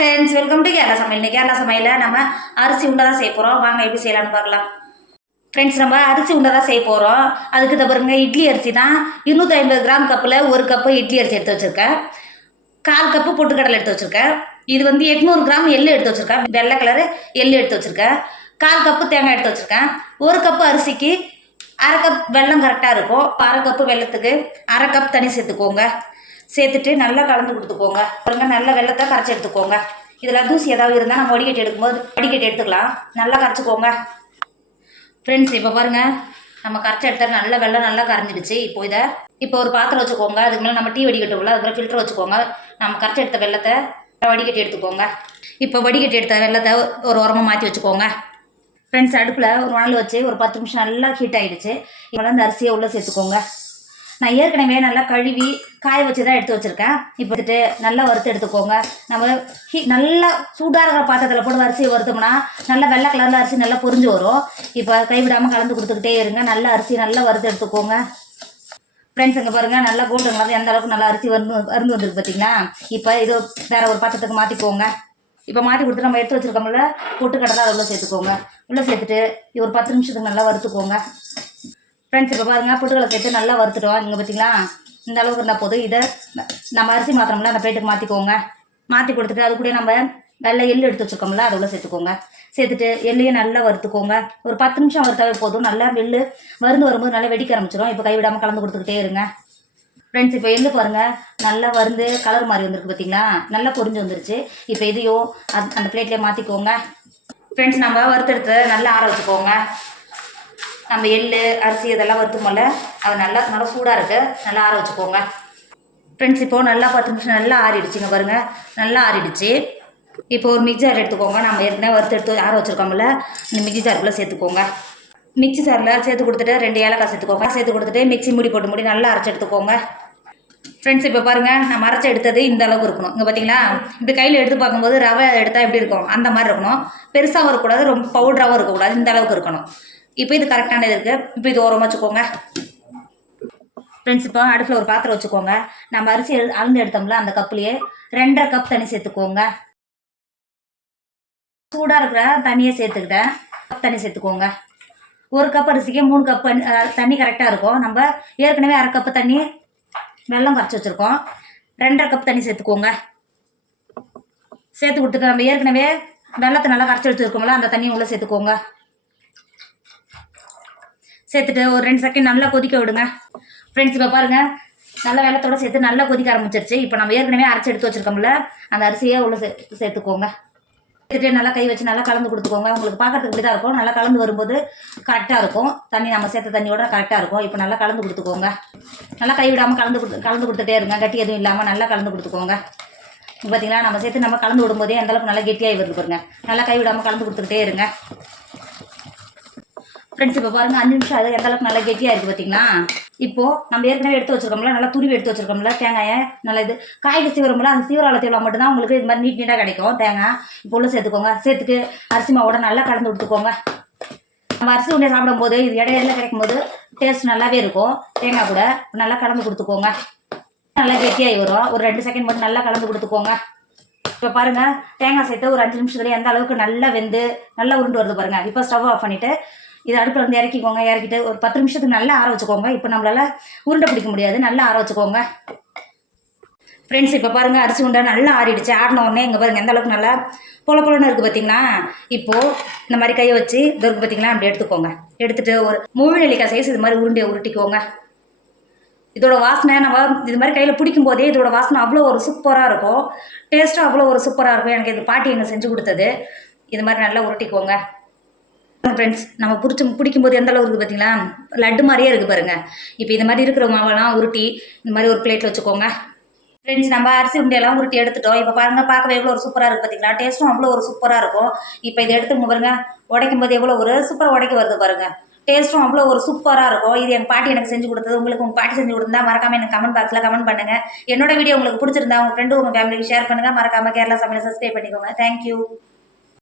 Friends, welcome to Kerala சமையல். கேரளா சமையலில் நம்ம அரிசி உண்டை தான் செய்ய போகிறோம். வாங்க எப்படி செய்யலாம்னு பார்க்கலாம். ஃப்ரெண்ட்ஸ், நம்ம அரிசி உண்டை தான் செய்ய போகிறோம். அதுக்கு தவிர இட்லி அரிசி தான் 250 கிராம் கப்பில் 1 கப்பு இட்லி அரிசி எடுத்து வச்சுருக்கேன். 1/4 கப்பு பொட்டுக்கடலை எடுத்து வச்சுருக்கேன். இது 800 கிராம் எள்ளு எடுத்து வச்சுருக்கேன். வெள்ளை கலரு எள்ளு எடுத்து வச்சுருக்கேன். 1/4 கப்பு தேங்காய் எடுத்து வச்சுருக்கேன். 1 கப்பு அரிசிக்கு 1/2 கப் வெல்லம் கரெக்டாக இருக்கும். 1/2 கப்பு வெல்லத்துக்கு 1/2 கப் தண்ணி சேர்த்துக்கோங்க. சேர்த்துட்டு நல்லா கலந்து கொடுத்துக்கோங்க. பாருங்க, நல்ல வெள்ளத்தை கரைச்சி எடுத்துக்கோங்க. இதில் தூசி ஏதாவது இருந்தால் நம்ம வடிகட்டி எடுக்கும்போது வடிகட்டி எடுத்துக்கலாம். நல்லா கரைச்சிக்கோங்க. ஃப்ரெண்ட்ஸ், இப்போ பாருங்கள், நம்ம கரைச்சி எடுத்தால் நல்ல வெள்ளம் நல்லா கரைஞ்சிடுச்சு. இப்போ ஒரு பாத்திரம் வச்சுக்கோங்க. அதுக்கு மேலே நம்ம டீ வடிகட்டுவோம்ல, அதுக்கு ஃபில்டர் வச்சுக்கோங்க. நம்ம கரைச்சி எடுத்த வெள்ளத்தை வடிகட்டி எடுத்துக்கோங்க. இப்போ வடிகட்டி எடுத்த வெள்ளத்தை ஒரு உரமாக மாற்றி வச்சுக்கோங்க. ஃப்ரெண்ட்ஸ், அடுப்பில் ஒரு மணல் வச்சு ஒரு 10 நிமிஷம் நல்லா ஹீட் ஆகிடுச்சு. இப்போ அந்த அரிசியை உள்ளே சேர்த்துக்கோங்க. நான் ஏற்கனவே நல்லா கழுவி காய வச்சு தான் எடுத்து வச்சுருக்கேன். இப்போ நல்லா வறுத்து எடுத்துக்கோங்க. நம்ம நல்லா சூடாக இருக்கிற பாத்திரத்தில் போட்டு அரிசியை வறுத்தோம்னா நல்லா வெள்ளை கலரில் அரிசி நல்லா பொரிஞ்சு வரும். இப்போ கைவிடாமல் கலந்து கொடுத்துக்கிட்டே இருங்க. நல்ல அரிசி நல்லா வறுத்து எடுத்துக்கோங்க. ஃப்ரெண்ட்ஸ், இங்கே பாருங்கள், நல்லா கோல்டன் கலர் எந்த அளவுக்கு நல்லா அரிசி வருந்து வந்துருக்கு பார்த்தீங்களா. இப்போ இது வேறு ஒரு பாத்திரத்துக்கு மாற்றிக்கோங்க. இப்போ மாற்றி கொடுத்து நம்ம எடுத்து வச்சுருக்கோம்ல பொட்டுக்கடலை அதை உள்ளே சேர்த்துக்கோங்க. உள்ளே சேர்த்துட்டு ஒரு 10 நிமிஷத்துக்கு நல்லா வறுத்துக்கோங்க. ஃப்ரெண்ட்ஸ், இப்போ பாருங்கள், பொட்டுக்கடலை சேர்த்து நல்லா வறுத்துட்டோம். இங்கே பார்த்தீங்களா, இந்த அளவுக்கு இருந்தால் போதும். இதை நம்ம அரிசி மாத்திரம்ல அந்த பிளேட்டுக்கு மாற்றிக்கோங்க. மாற்றி கொடுத்துட்டு அது கூட நம்ம வெள்ளை எள்ளு எடுத்து வச்சுருக்கோம்ல அதை உள்ள சேர்த்துக்கோங்க. சேர்த்துட்டு எள்ளையும் நல்லா வறுத்துக்கோங்க. ஒரு 10 நிமிஷம் வறுத்தாவே போதும். நல்லா எள்ளு வறுந்து வரும்போது நல்லா வெடிக்க ஆரம்பிச்சிடும். இப்போ கைவிடாமல் கலந்து கொடுத்துக்கிட்டே இருங்க. ஃப்ரெண்ட்ஸ், இப்போ எள்ளு பாருங்கள், நல்லா வறுந்து கலர் மாதிரி வந்துருக்கு பார்த்தீங்களா, நல்லா பொரிஞ்சு வந்துருச்சு. இப்போ இதையும் அந்த பிளேட்லேயே மாற்றிக்கோங்க. ஃப்ரெண்ட்ஸ், நம்ம வறுத்தெடுத்து நல்லா ஆற வச்சுக்கோங்க. நம்ம எள்ளு அரிசி இதெல்லாம் வறுத்துமோல அது நல்லா சூடாக இருக்குது. நல்லா ஆற வச்சுக்கோங்க. ஃப்ரெண்ட்ஸ், இப்போது நல்லா 10 நிமிஷம் நல்லா ஆறிடுச்சுங்க. பாருங்கள், நல்லா ஆறிடுச்சு. இப்போ ஒரு மிக்ஸி ஜார் எடுத்துக்கோங்க. நம்ம ஏற்கனவே வறுத்து எடுத்து ஆற வச்சுருக்கோம்ல, இந்த மிக்ஸி ஜாருக்குள்ளே சேர்த்துக்கோங்க. மிக்ஸி ஜாரில் சேர்த்து கொடுத்துட்டு 2 ஏலக்காய் சேர்த்துக்கோங்க. சேர்த்து கொடுத்துட்டு மிக்ஸி மூடி போட்டு நல்லா அரைச்சி எடுத்துக்கோங்க. ஃப்ரெண்ட்ஸ், இப்போ பாருங்கள், நம்ம அரைச்சி எடுத்தது இந்த அளவுக்கு இருக்கணும். இங்கே பார்த்தீங்களா, இப்படி கையில் எடுத்து பார்க்கும்போது ரவை எடுத்தால் எப்படி இருக்கும் அந்த மாதிரி இருக்கணும். பெருசாகவும் இருக்கக்கூடாது, ரொம்ப பவுடராகவும் இருக்கக்கூடாது. இந்த அளவுக்கு இருக்கணும். இப்போ இது கரெக்டானது இருக்குது. இப்போ இது ஓரமாக வச்சுக்கோங்க. ஃப்ரெண்ட்ஸ், இப்போ அடுப்பில் ஒரு பாத்திரம் வச்சுக்கோங்க. நம்ம அரிசி அளந்து எடுத்தோம்ல அந்த கப்புலேயே 2.5 கப் தண்ணி சேர்த்துக்கோங்க. சூடாக இருக்கிற தண்ணியை சேர்த்துக்கிட்டேன். தண்ணி சேர்த்துக்கோங்க. 1 கப் அரிசிக்கு 3 கப் தண்ணி கரெக்டாக இருக்கும். நம்ம ஏற்கனவே 1/2 கப்பு தண்ணி வெல்லம் கரைச்சி வச்சுருக்கோம். 2.5 கப் தண்ணி சேர்த்துக்கோங்க. சேர்த்து கொடுத்துட்டு நம்ம ஏற்கனவே வெள்ளத்தை நல்லா கரைச்சி வச்சுருக்கோம்ல அந்த தண்ணியை உள்ளே சேர்த்துக்கோங்க. சேர்த்துட்டு ஒரு 2 செகண்ட் நல்லா கொதிக்க விடுங்க. ஃப்ரெண்ட்ஸ், இப்போ பாருங்கள், நல்லா வெள்ளத்தோடு சேர்த்து நல்லா கொதிக்க ஆரம்பிச்சிருச்சு. இப்போ நம்ம ஏற்கனவே அரைச்சி எடுத்து வச்சுருக்கோம்ல அந்த அரிசியை உள்ளே சேர்த்துக்கோங்க. சேர்த்துட்டு நல்லா கை வச்சு நல்லா கலந்து கொடுத்துக்கோங்க. உங்களுக்கு பார்க்கறதுக்கு இப்படி தான் இருக்கும். நல்லா கலந்து வரும்போது கரெக்டாக இருக்கும். தண்ணி நம்ம சேர்த்த தண்ணியோட கரெக்டாக இருக்கும். இப்போ நல்லா கலந்து கொடுத்துக்கோங்க. நல்லா கை விடாமல் கலந்து கொடுத்துட்டே இருங்க. கட்டி எதுவும் இல்லாமல் நல்லா கலந்து கொடுத்துக்கோங்க. இப்போ பார்த்தீங்களா, நம்ம சேர்த்து நம்ம கலந்து விடும்போதே அந்தளவுக்கு நல்லா கெட்டியாகி வருது பாருங்க. நல்லா கை விடாமல் கலந்து கொடுத்துக்கிட்டே இருங்க. ஃப்ரெண்ட்ஸ், இப்போ பாருங்கள், 5 நிமிஷம் அது எந்த அளவுக்கு நல்லா கெட்டியாக இருக்குது பார்த்தீங்களா. இப்போது நம்ம ஏற்கனவே எடுத்து வச்சுருக்கோம்ல, நல்லா துருவி எடுத்து வச்சுருக்கோம்ல தேங்காயை, நல்லா இது காய்கறி சீவரம்ல அந்த சீவரால தேவை மட்டும்தான் உங்களுக்கு இது மாதிரி நீட்டாக கிடைக்கும் தேங்காய். இப்போ உள்ள சேர்த்துக்கோங்க. சேர்த்துட்டு அரிசி மாவோட நல்லா கலந்து கொடுத்துக்கோங்க. நம்ம அரிசி உண்டை சாப்பிடும்போது இது இடையில கிடைக்கும் போது டேஸ்ட் நல்லாவே இருக்கும். தேங்காய் கூட நல்லா கலந்து கொடுத்துக்கோங்க. நல்லா கெட்டியாகி வரும். ஒரு 2 செகண்ட் மட்டும் நல்லா கலந்து கொடுத்துக்கோங்க. இப்போ பாருங்கள், தேங்காய் சேர்த்து ஒரு 5 நிமிஷத்துல எந்த அளவுக்கு நல்லா வெந்து நல்லா உருண்டு வருது பாருங்கள். இப்போ ஸ்டவ் ஆஃப் பண்ணிவிட்டு இதை அடுப்பில் வந்து இறக்கிக்கோங்க. இறக்கிட்டு ஒரு 10 நிமிஷத்துக்கு நல்லா ஆற வச்சுக்கோங்க. இப்போ நம்மளால் உருண்டை பிடிக்க முடியாது. நல்லா ஆற வச்சுக்கோங்க. ஃப்ரெண்ட்ஸ், இப்போ பாருங்கள், அரிசி உண்டை நல்லா ஆறிடுச்சு. ஆடின உடனே இங்கே பாருங்கள் எந்த அளவுக்கு நல்லா பொலன்னு இருக்குது பார்த்தீங்கன்னா. இப்போது இந்த மாதிரி கையை வச்சு இது இருக்குது பார்த்தீங்களா, அப்படி எடுத்துக்கோங்க. எடுத்துகிட்டு ஒரு முழு நெல்லிக்காய் சைஸ் இது மாதிரி உருண்டையை உருட்டிக்கோங்க. இதோட வாசனை நம்ம இது மாதிரி கையில் பிடிக்கும் போதே இதோட வாசனை அவ்வளோ ஒரு சூப்பராக இருக்கும். டேஸ்ட்டும் அவ்வளோ ஒரு சூப்பராக இருக்கும். எனக்கு இது பாட்டி எங்கே செஞ்சு கொடுத்தது. இது மாதிரி நல்லா உருட்டிக்கோங்க. ஃப்ரெண்ட்ஸ், நம்ம பிடிக்கும்போது எந்த அளவு இருக்குது பார்த்தீங்களா, லட்டு மாதிரியே இருக்குது பாருங்கள். இப்போ இது மாதிரி இருக்கிற மாவெல்லாம் உருட்டி இந்த மாதிரி ஒரு பிளேட்டில் வச்சுக்கோங்க. ஃப்ரெண்ட்ஸ், நம்ம அரிசி உண்டையெல்லாம் உருட்டி எடுத்துட்டோம். இப்போ பாருங்கள், பார்க்கவே எவ்வளோ ஒரு சூப்பராக இருக்குது பார்த்தீங்களா. டேஸ்ட்டும் அவ்வளோ ஒரு சூப்பராக இருக்கும். இப்போ இதை எடுத்து பாருங்கள், உடைக்கும் போது எவ்வளோ ஒரு சூப்பராக உடைக்க வருது பாருங்கள். டேஸ்ட்டும் அவ்வளோ ஒரு சூப்பராக இருக்கும். இது எங்கள் பாட்டி எனக்கு செஞ்சு கொடுத்தது. உங்களுக்கு உங்கள் பாட்டி செஞ்சு கொடுத்தா மறக்காமல் எனக்கு கமெண்ட் பாக்ஸில் கமெண்ட் பண்ணுங்கள். என்னோட வீடியோ உங்களுக்கு பிடிச்சிருந்தா உங்கள் ஃப்ரெண்டு உங்கள் ஃபேமிலிக்கு ஷேர் பண்ணுங்கள். மறக்காமல் கேரளா சமையலை சப்ஸ்கிரைப் பண்ணிக்கோங்க. தேங்க்யூ.